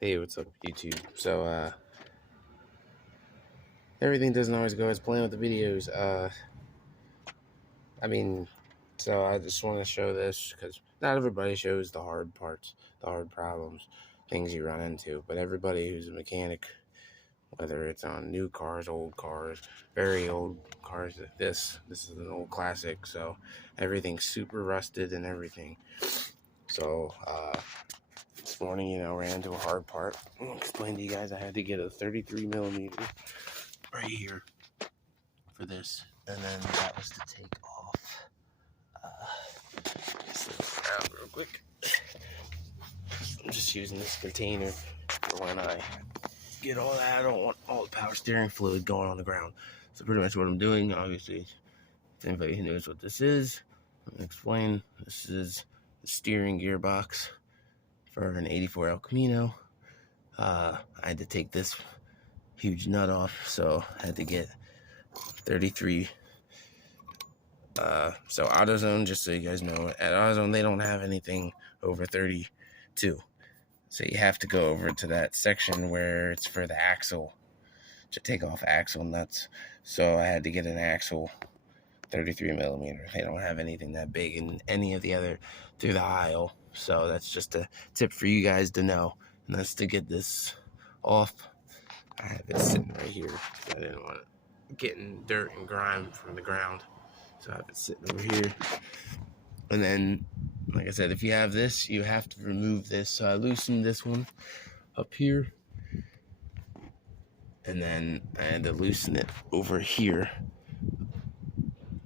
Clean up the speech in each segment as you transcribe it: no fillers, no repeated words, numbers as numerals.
Hey, what's up, YouTube? So, everything doesn't always go as planned with the videos. I mean, so I just want to show this because not everybody shows the hard parts, the hard problems, things you run into. But everybody who's a mechanic, whether it's on new cars, old cars, very old cars, this is an old classic. So everything's super rusted and everything. So, this morning, ran into a hard part. I'll explain to you guys. I had to get a 33 millimeter right here for this, and then that was to take off. This around real quick. I'm just using this container for when I get all that. I don't want all the power steering fluid going on the ground. So pretty much what I'm doing, obviously, if anybody who knows what this is, I'm gonna explain. This is the steering gearbox for an 84L Camino. I had to take this huge nut off, so I had to get 33. So AutoZone, just so you guys know, at AutoZone they don't have anything over 32. So you have to go over to that section where it's for the axle, to take off axle nuts. So I had to get an axle 33 millimeter. They don't have anything that big in any of the other through the aisle. So that's just a tip for you guys to know. And that's to get this off. I have it sitting right here. I didn't want it getting dirt and grime from the ground. So I have it sitting over here. And then, like I said, if you have this, you have to remove this. So I loosened this one up here. And then I had to loosen it over here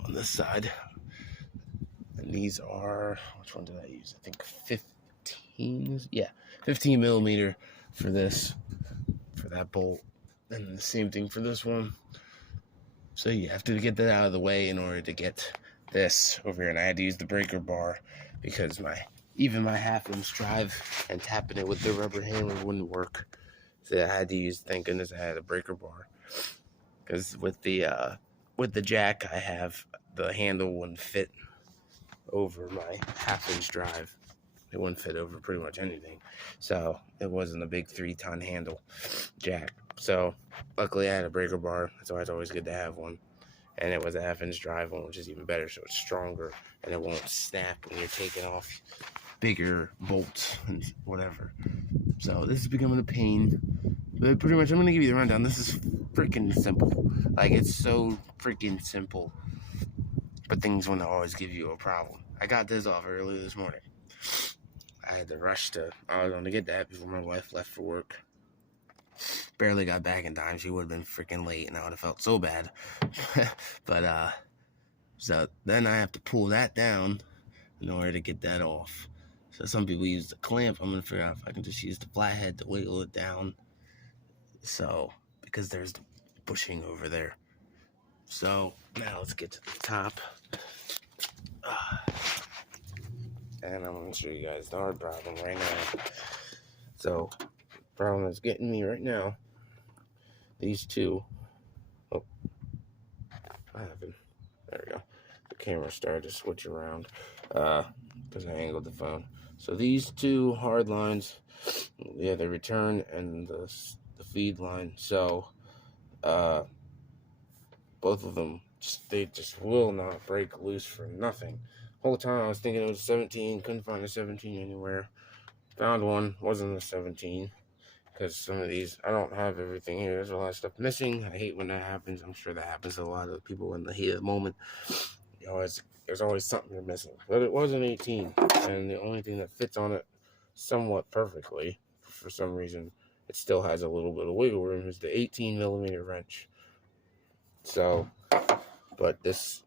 on this side. And these are, which one did I use? I think 15. Yeah, 15 millimeter for this, for that bolt. And the same thing for this one. So you have to get that out of the way in order to get this over here. And I had to use the breaker bar because even my half-inch drive and tapping it with the rubber hammer wouldn't work. So I had to use, thank goodness I had a breaker bar. Because with the jack I have, the handle wouldn't fit over my half-inch drive. It wouldn't fit over pretty much anything. So it wasn't a big 3-ton handle jack. So luckily I had a breaker bar. That's why it's always good to have one. And it was a half-inch drive one, which is even better. So it's stronger and it won't snap when you're taking off bigger bolts and whatever. So this is becoming a pain. But pretty much I'm going to give you the rundown. This is freaking simple. Like, it's so freaking simple. But things want to always give you a problem. I got this off early this morning. I had to rush I was going to get that before my wife left for work. Barely got back in time. She would have been freaking late and I would have felt so bad. But, so then I have to pull that down in order to get that off. So some people use the clamp. I'm going to figure out if I can just use the flathead to wiggle it down. So, because there's the bushing over there. So, now let's get to the top. And I'm going to show you guys the hard problem right now. So, the problem that's getting me right now, these two. Oh, I haven't. There we go. The camera started to switch around because I angled the phone. So these two hard lines, yeah, the return and the feed line. So both of them, they just will not break loose for nothing. Whole time I was thinking it was 17, couldn't find a 17 anywhere. Found one, wasn't a 17. Because some of these, I don't have everything here. There's a lot of stuff missing. I hate when that happens. I'm sure that happens to a lot of people in the heat of the moment. There's always something you're missing. But it was an 18. And the only thing that fits on it somewhat perfectly, for some reason, it still has a little bit of wiggle room, is the 18 millimeter wrench. So, but this,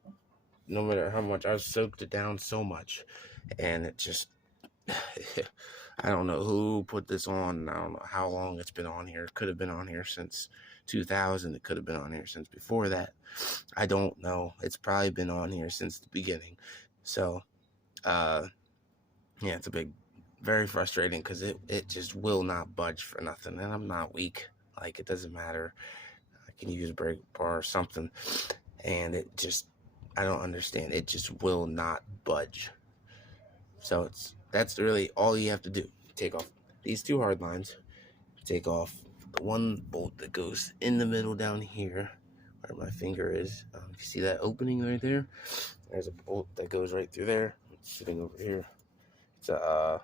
no matter how much, I've soaked it down so much. And it just... I don't know who put this on. I don't know how long it's been on here. It could have been on here since 2000. It could have been on here since before that. I don't know. It's probably been on here since the beginning. So, yeah, it's very frustrating because it just will not budge for nothing. And I'm not weak. Like, it doesn't matter. I can use a brake bar or something. And it just, I don't understand. It just will not budge. So that's really all you have to do. Take off these two hard lines take off the one bolt that goes in the middle down here where my finger is. You see that opening right there? There's a bolt that goes right through there. It's sitting over here. It's a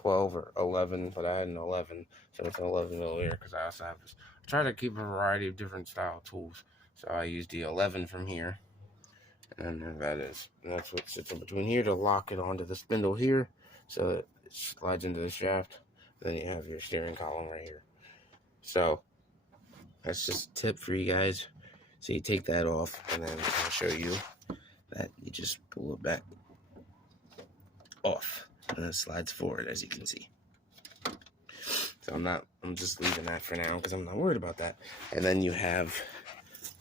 12 or 11, but I had an 11, so it's an 11 millimeter because I also have this. I try to keep a variety of different style tools, so I use the 11 from here, and there that is. And that's what sits in between here to lock it onto the spindle here, so that it slides into the shaft. Then you have your steering column right here. So that's just a tip for you guys. So you take that off, and then I'll show you that you just pull it back off, and it slides forward, as you can see. So I'm just leaving that for now because I'm not worried about that. And then you have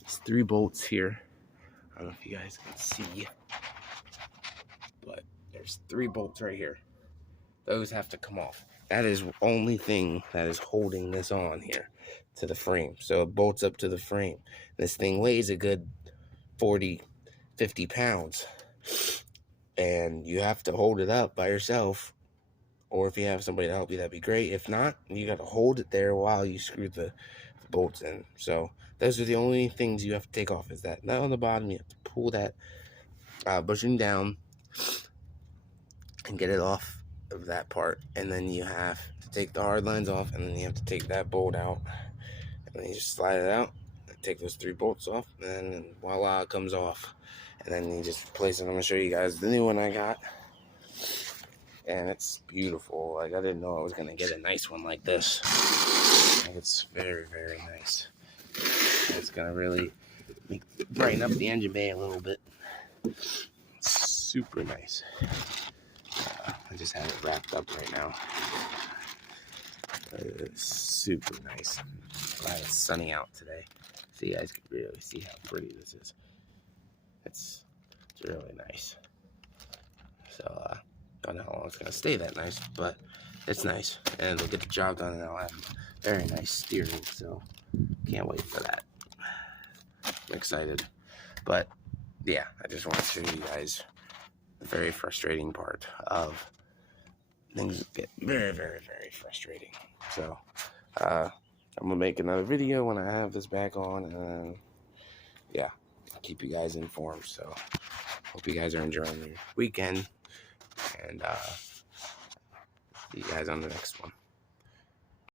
these 3 bolts here. I don't know if you guys can see, but there's 3 bolts right here. Those have to come off. That is the only thing that is holding this on here to the frame. So it bolts up to the frame. This thing weighs a good 40, 50 pounds. And you have to hold it up by yourself. Or if you have somebody to help you, that'd be great. If not, you got to hold it there while you screw the bolts in. So those are the only things you have to take off, is that nut on the bottom. You have to pull that bushing down and get it off of that part. And then you have to take the hard lines off, and then you have to take that bolt out. And then you just slide it out, and take those 3 bolts off, and then voila, it comes off. And then you just replace it. I'm going to show you guys the new one I got. And it's beautiful. Like, I didn't know I was going to get a nice one like this. Like, it's very, very nice. It's going to really brighten up the engine bay a little bit. It's super nice. I just have it wrapped up right now. It's super nice. Glad it's sunny out today, so you guys can really see how pretty this is. It's really nice. So I don't know how long it's gonna stay that nice, but it's nice, and it'll get the job done, and I'll have very nice steering. So can't wait for that. I'm excited, but yeah, I just want to show you guys the very frustrating part of things get very, very, very frustrating. So I'm gonna make another video when I have this back on, and yeah, keep you guys informed. So hope you guys are enjoying your weekend, and see you guys on the next one.